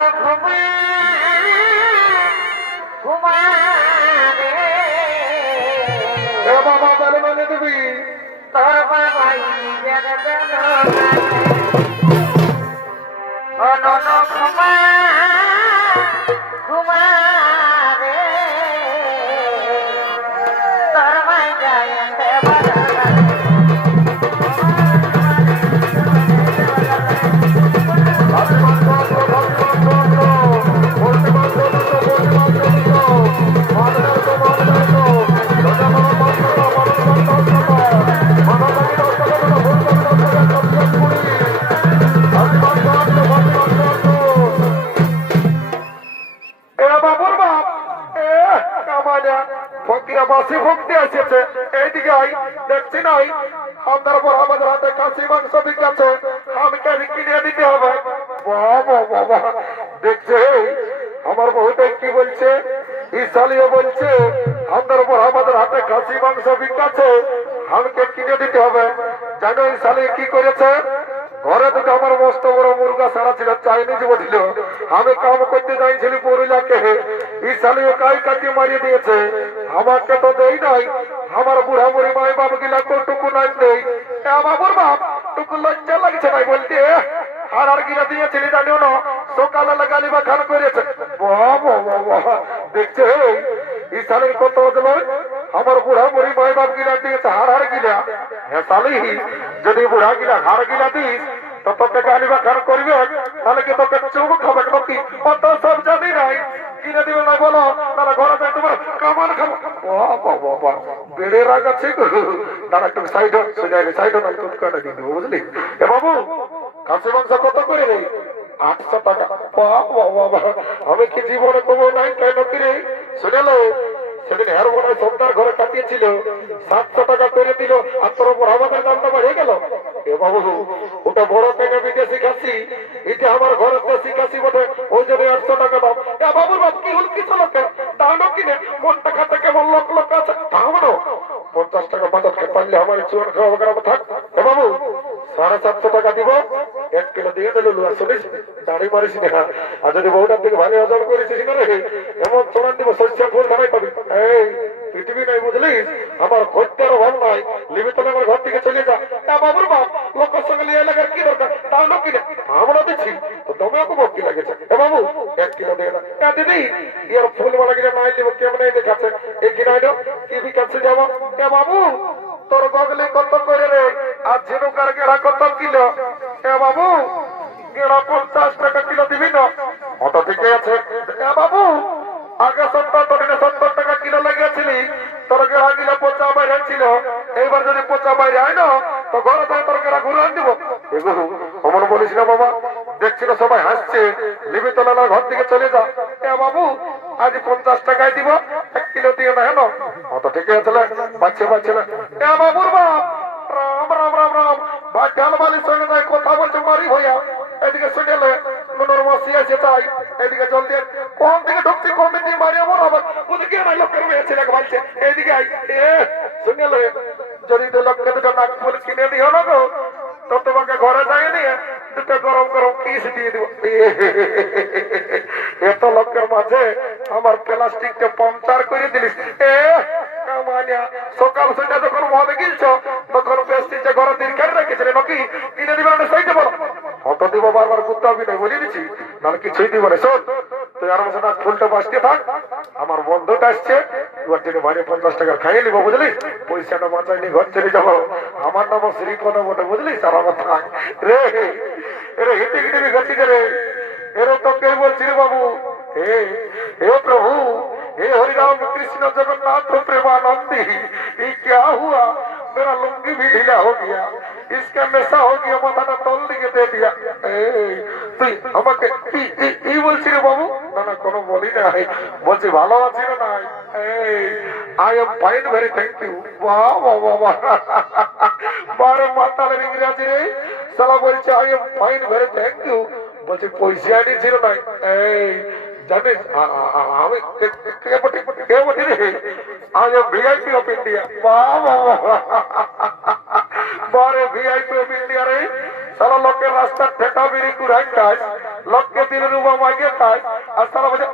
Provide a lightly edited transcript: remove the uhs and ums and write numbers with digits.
বাবা বলে বলে তুমি তোর বাবাই অনন ঘুমা ঘুমা রে তোর মাই যায় বাসি ভক্তি এসেছে এইদিকে দেখছি নাই আপনার পর আমাদের হাতে কাশি মাংস বিকাছে আমি কিনে দিতে হবে বাবা বাবা দেখছে আমার বহুটাই কি বলছে ইসালিও বলছে আপনার পর আমাদের হাতে কাশি মাংস বিকাছে আমাকে কিনে দিতে হবে জানো ইসালি কি করেছে ঘরে দুটো আমার মস্ত বড় মুরগা সারা ছিল চাইনিজ বছিল আমি কাম করতে চাইছিলি পুরুলিয়াকে ইসালিও কাই কাটি মারিয়ে দিয়েছে আমাকে তো দেই নাই আমার বুড়া বুড়ি মাই বাপ গিলা টুকু নাই দেই বাবুর বাপ টুকু লজ্জা লাগছে নাই বলতে আর গিলা দিয়েছিলি জানিও না সকালে লাগালি বা খান করেছে বাবা বাবা দেখছে ইসালির কত হলো আমার বুড়া বুড়ি মাই বাপ গিলা দিয়েছে হার গিলা হ্যাঁ সালি যদি বুড়া গিলা হার গিলা দিস তো তোকে গালি বা খান করবে তাহলে কি তোকে চুপ খাবে নাকি অত সব জানি নাই কিনে দিবে না বলো তারা ঘরে যাই তোমার কামান খাবো বাবা বেড়ে রাগ আছে দাঁড়া একটু সাইড সাইড আমি তোর কাটা দিয়ে দেবো বুঝলি এ বাবু কাঁচি মাংস কত করে নেই 800 টাকা বাবা আমি কি জীবনে কমো নাই কেন কিরে শুনেলো সেদিন হের মনে সন্ধ্যার ঘরে কাটিয়েছিল 700 টাকা করে দিল আর তোর উপর আমাদের দামটা বাড়িয়ে গেল এ বাবু ওটা বড় কেনে বিদেশি খাসি এটা আমার ঘরের দেশি খাসি বটে ওই জন্য 800 টাকা দাম বাবুর বাপ কি হল কিছু লোকে দামও কিনে মন টাকা থেকে মন লোক লোক আছে দামও 50 টাকা বাজারকে পারলে আমার চুয়ান খাওয়া খারাপ থাক এ বাবু 750 টাকা দিব 1 কিলো দিয়ে দিল লুয়া শুনিস দাঁড়ি মারিস না আর যদি বউটার থেকে ভালো হজম করেছিস না রে এমন চড়ান দিব শস্য ফুল ধারাই পাবি এই পৃথিবী নাই বুঝলিস আমার খদ্দের অভাব নাই লিমিত আমার ঘর থেকে চলে যা বাবুর বাপ লোকের সঙ্গে লিয়ে লাগার কি দরকার তাও লোক কিনে আমরা দিচ্ছি তো তুমি ওকে ভক্তি লাগেছে এ বাবু 1 কিলো দিয়ে না দিদি ইয়ার ফুল মালা কিনে নাই দিব কেমন দেখাচ্ছে এই কিনাই কি বিকাচ্ছে যাবো এ বাবু তোর গগলে কত করে রে আর ঝিনুকার গেড়া কত কিলো এ বাবু গেড়া 50 টাকা কিলো দিবি না অত ঠিকই আছে এ বাবু আগে 70 টাকা কিলো লাগিয়েছিলি তোর গেড়া গিলা পচা বাইরে ছিল এইবার যদি পচা বাইরে আয় না তো ঘরে যাই তোর গেড়া ঘুরে আন দিব অমন বলিস না বাবা দেখছিল সবাই হাসছে লিমিত লালার ঘর থেকে চলে যা এ বাবু আজ 50 টাকায় দিব 1 কিলো দিয়ে না হেন অত ঠিক আছে বাচ্চা বাচ্চা এ বাবুর বাপ রাম রাম রাম রাম ভাই ঢালবালির সঙ্গে যাই কথা বলছে মারি হইয়া এদিকে শুনেলে মনোর মাসি আছে তাই এদিকে জলদি কোন থেকে ঢুকছি কোন দিয়ে মারি আমার আবার ওদিকে নাই লোকের মেয়ে ছেলে ভাইছে এদিকে আই এ শুনেলে যদি তো লোককে দুটো নাক ফুল কিনে দিও না গো তো তোমাকে ঘরে যাই নিয়ে দুটো গরম গরম কিস দিয়ে দিব এত লোকের মাঝে আমার প্লাস্টিকটা পাংচার করে দিলিস এ কামানিয়া সকাল সন্ধ্যা যখন মদে গিলছ তখন প্লাস্টিকটা ঘরে দীর্ঘায় রেখেছিলে নাকি কিনে দিবে না সেইটা বলো অত দিব বারবার করতে হবে না বলে দিচ্ছি নাহলে কিছুই দিব না শোন তুই আর মাসে ফুলটা বাঁচতে থাক আমার বন্ধুটা আসছে এবার তিনি বাড়ি 50 টাকা খাইয়ে নিবো বুঝলি পয়সাটা বাঁচাই নিয়ে ঘর চলে যাবো আমার নাম শ্রীপদ বটে বুঝলি তার আমার থাক রে এরে হিটি হিটি গতি রে এরে তো কে বলছি রে বাবু হে হে প্রভু हे हरिराम कृष्ण जगन्नाथ प्रेमानंदी ये क्या हुआ मेरा लुंगी भी ढीला हो गया इसका नशा हो गया माथा तल दिए दे दिया তুই আমাকে কি বলছিস রে বাবু না না কোনো বলি না বলছি ভালো আছি না নাই I am fine very thank you বাহ বাহ বাহ বারে মাতালের ইংরেজি রে সালা বলছে I am fine very thank you বলছে পয়সা আনিছিল নাই জানিস আমি কে বলি রে আজ ভিআইপি অফ ইন্ডিয়া বারে ভিআইপি অফ ইন্ডিয়া রে সারা লোকের রাস্তা ঠেকা বিড়ি কুড়াই কাজ লোককে দিল রুবা মাইকে খায় আর সারা বছর